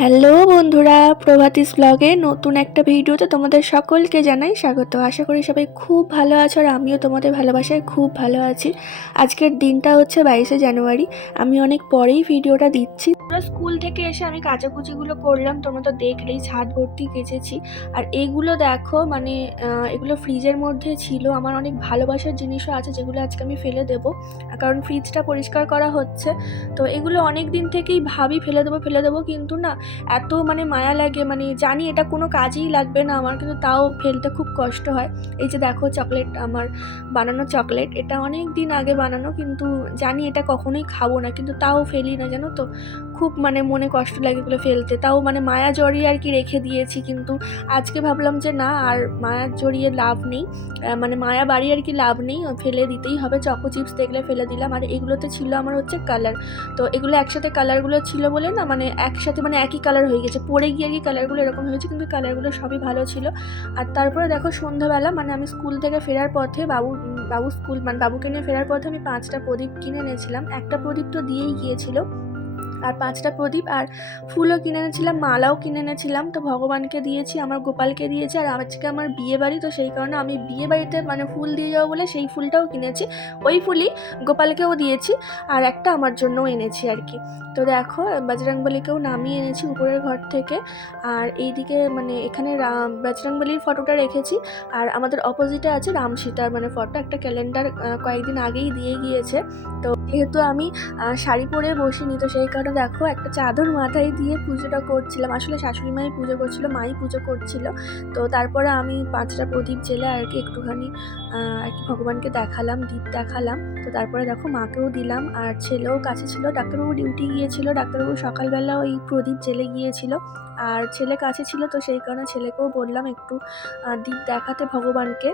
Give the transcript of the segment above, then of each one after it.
Hello বন্ধুরা, প্রভাতিস ব্লগে নতুন একটা ভিডিওতে তোমাদের সকলকে জানাই স্বাগত। আশা করি সবাই খুব ভালো আছো আর আমিও তোমাদের ভালোবাসায় খুব ভালো আছি। আজকের দিনটা হচ্ছে 22শে জানুয়ারি। আমি অনেক পরেই ভিডিওটা দিচ্ছি। স্কুল থেকে এসে আমি কাচাকুচিগুলো করলাম, তোমরা তো দেখলেই, ছাদ ভর্তি কেচেছি। আর এইগুলো দেখো, মানে এগুলো ফ্রিজের মধ্যে ছিল। আমার অনেক ভালোবাসার জিনিসও আছে যেগুলো আজকে আমি ফেলে দেবো, কারণ ফ্রিজটা পরিষ্কার করা হচ্ছে। তো এগুলো অনেক দিন থেকেই ভাবি ফেলে দেবো, কিন্তু না এত মানে মায়া লাগে, মানে জানি এটা কোনো কাজেই লাগবে না আমার, কিন্তু তাও ফেলতে খুব কষ্ট হয়। এই যে দেখো চকলেট, আমার বানানো চকলেট, এটা অনেক দিন আগে বানানো, কিন্তু জানি এটা কখনোই খাবো না, কিন্তু তাও ফেলি না, জানো তো। খুব মানে মনে কষ্ট লাগে এগুলো ফেলতে, তাও মানে মায়া জড়িয়ে আর কি রেখে দিয়েছি। কিন্তু আজকে ভাবলাম যে না, আর মায়া জড়িয়ে লাভ নেই, মানে মায়া বাড়ি আর কি লাভ নেই, ফেলে দিতেই হবে। চকো চিপস দেখলে ফেলে দিলাম। আর এগুলোতে ছিল আমার হচ্ছে কালার, তো এগুলো একসাথে কালারগুলো ছিল বলে না, মানে একসাথে মানে একই কালার হয়ে গেছে, পরে গিয়ে কি কালারগুলো এরকম হয়েছে, কিন্তু কালারগুলো সবই ভালো ছিল। আর তারপরে দেখো সন্ধ্যাবেলা, মানে আমি স্কুল থেকে ফেরার পথে, বাবুকে নিয়ে ফেরার পথে আমি 5টা প্রদীপ কিনে এনেছিলাম। একটা প্রদীপ তো দিয়েই গিয়েছিল, আর 5টা প্রদীপ আর ফুলও কিনে এনেছিলাম, মালাও কিনে এনেছিলাম। তো ভগবানকে দিয়েছি, আমার গোপালকে দিয়েছি। আর আজকে আমার বিয়ে বাড়ি, তো সেই কারণে আমি বিয়ে বাড়িতে মানে ফুল দিয়ে যাবো বলে সেই ফুলটাও কিনেছি, ওই ফুলই গোপালকেও দিয়েছি, আর একটা আমার জন্যও এনেছি আর কি। তো দেখো বজরংবলীকেও নামিয়ে এনেছি উপরের ঘর থেকে। আর এইদিকে মানে এখানে বজরংবলীর ফটোটা রেখেছি, আর আমাদের অপোজিটে আছে রাম সীতার মানে ফটো, একটা ক্যালেন্ডার কয়েকদিন আগেই দিয়ে গিয়েছে। তো যেহেতু আমি শাড়ি পরে বসিনি, তো সেই কারণে দেখো একটা চাদর মাথায় দিয়ে পুজোটা করছিলাম। আসলে শাশুড়ি মাই পুজো করছিল, মাই পুজো করছিল। তো তারপরে আমি 5টা প্রদীপ জেলে আর কি একটুখানি আর কি ভগবানকে দেখালাম, দীপ দেখালাম। তো তারপরে দেখো মাকেও দিলাম, আর ছেলেও কাছে ছিল। ডাক্তারবাবু ডিউটি গিয়েছিল, ডাক্তারবাবু সকালবেলা ওই প্রদীপ জেলে গিয়েছিল, আর ছেলে কাছে ছিল, তো সেই কারণে ছেলেকেও বললাম একটু দীপ দেখাতে ভগবানকে।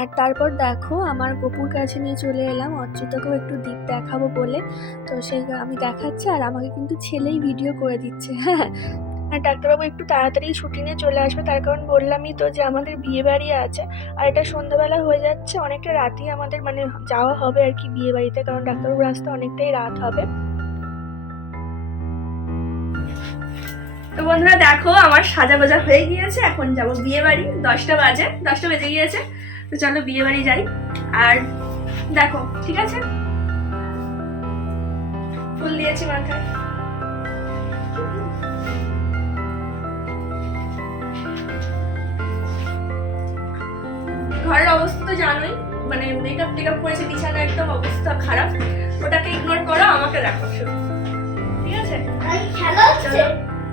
আর তারপর দেখো আমার গপুর কাছে নিয়ে চলে এলাম, অচ্যুতাকেও একটু দীপ দেখাবো বলে। তো সেই আমি দেখাচ্ছি, আর আমাকে কিন্তু ছেলেই ভিডিও করে দিচ্ছে। হ্যাঁ, আর ডাক্তারবাবু একটু তাড়াতাড়ি ছুটি নিয়ে চলে আসবে, তার কারণ বললামই তো যে আমাদের বিয়ে বাড়ি আছে, আর এটা সন্ধ্যাবেলা হয়ে যাচ্ছে, অনেকটা রাতেই আমাদের মানে যাওয়া হবে আর কি বিয়ে বাড়িতে, কারণ ডাক্তারবাবুর আসতে অনেকটাই রাত হবে। তো বন্ধুরা দেখো আমার সাজা গোজা হয়ে গিয়েছে, এখন যাবো বিয়ে বাড়ি। 10টা বেজে গিয়েছে, তো চলো বিয়ে বাড়ি যাই। আর দেখো ঠিক আছে, ফুল দিয়েছি মাথায়। ঘরের অবস্থা তো জানোই, মানে মেকআপ টেকআপ করেছে, বিছানা একদম অবস্থা খারাপ, ওটাকে ইগনোর করো, আমাকে দেখো শুধু, ঠিক আছে?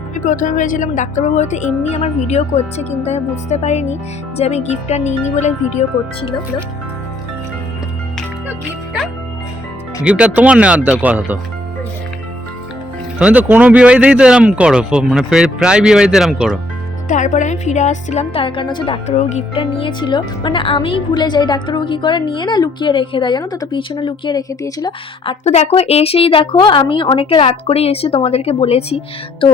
আমি প্রথমে ভেবেছিলাম ডাক্তারবাবু হয়তো এমনি আমার ভিডিও করছে, কিন্তু আমি বুঝতে পারিনি যে আমি গিফটটা নিইনি বলে ভিডিও করছিল। গিফটটা তোমার নেওয়ার কথা, তো তুমি তো কোনো বিয়ে বাড়িতেই তো এরকম করো, মানে প্রায় বিয়ে বাড়িতে এরকম করো। তারপরে আমি ফিরে আসছিলাম, তার কারণ হচ্ছে ডাক্তারবাবু গিফটটা নিয়েছিল, মানে আমি ভুলে যাই, ডাক্তারবাবু কি করে নিয়ে না লুকিয়ে রেখে দেয়, জানো তো, পিছনে লুকিয়ে রেখে দিয়েছিল। আর তো দেখো এসেই দেখো আমি অনেকটা রাত করেই এসেছি, তোমাদেরকে বলেছি। তো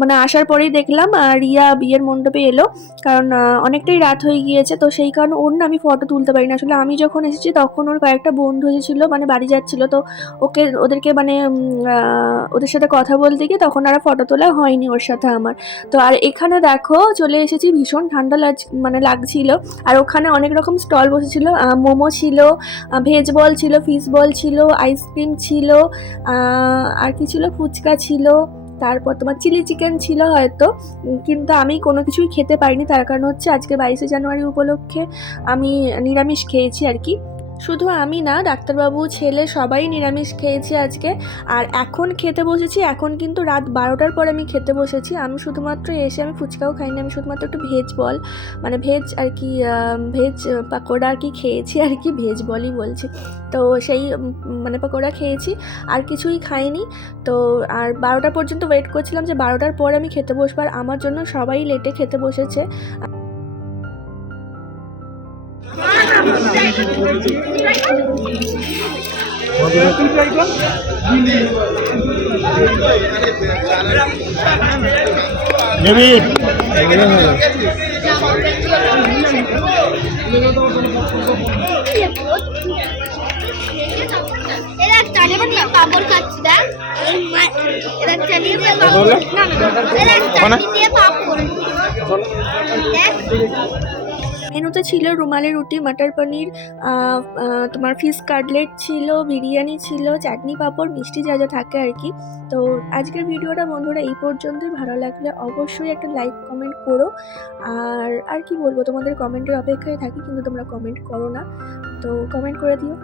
মানে আসার পরেই দেখলাম রিয়া বিয়ের মণ্ডপে এলো, কারণ অনেকটাই রাত হয়ে গিয়েছে। তো সেই কারণে ওর না আমি ফটো তুলতে পারি না। আসলে আমি যখন এসেছি তখন ওর কয়েকটা বন্ধু এসেছিল, মানে বাড়ি যাচ্ছিল, তো ওদেরকে মানে ওদের সাথে কথা বলতে গিয়ে তখন আর ফটো তোলা হয়নি ওর সাথে আমার। তো আর এখানে দেখো চলে এসেছি, ভীষণ ঠান্ডা লাগছিল। আর ওখানে অনেক রকম স্টল বসেছিল, মোমো ছিল, ভেজ বল ছিল, ফিশ বল ছিল, আইসক্রিম ছিল, আর কি ছিল, ফুচকা ছিল, তারপর তোমার চিলি চিকেন ছিল হয়তো, কিন্তু আমি কোনো কিছুই খেতে পারিনি, তার কারণ হচ্ছে আজকে 22শে জানুয়ারি উপলক্ষে আমি নিরামিষ খেয়েছি আর কি। শুধু আমি না, ডাক্তারবাবু, ছেলে সবাই নিরামিষ খেয়েছি আজকে। আর এখন খেতে বসেছি, এখন কিন্তু রাত 12টার পর আমি খেতে বসেছি। আমি শুধুমাত্র এসে আমি ফুচকাও খাইনি, আমি শুধুমাত্র একটু ভেজ বল, মানে ভেজ আর কি, ভেজ পাকোড়া আর কি খেয়েছি আর কি, ভেজ বলই বলছি। তো সেই মানে পাকোড়া খেয়েছি, আর কিছুই খাইনি। তো আর 12টা পর্যন্ত ওয়েট করছিলাম যে 12টার পর আমি খেতে বসবো, আর আমার জন্য সবাই লেটে খেতে বসেছে। এরা চাটনি দিয়ে পাঁপড় খাচ্ছে দেখ। এরা চাটনি দিয়ে পাঁপড় না এরা চাটনি দিয়ে পাঁপড় দেখ। মেনুতে ছিল রুমালি রুটি, মাটার পনির, তোমার ফিশ কাটলেট ছিল, বিরিয়ানি ছিল, চাটনি পাঁপড়, মিষ্টি যা যা থাকে আর কি। তো আজকের ভিডিওটা বন্ধুরা এই পর্যন্তই। ভালো লাগলে অবশ্যই একটা লাইক কমেন্ট করো। আর কি বলবো, তোমাদের কমেন্টের অপেক্ষায় থাকি, কিন্তু তোমরা কমেন্ট করো না, তো কমেন্ট করে দিও।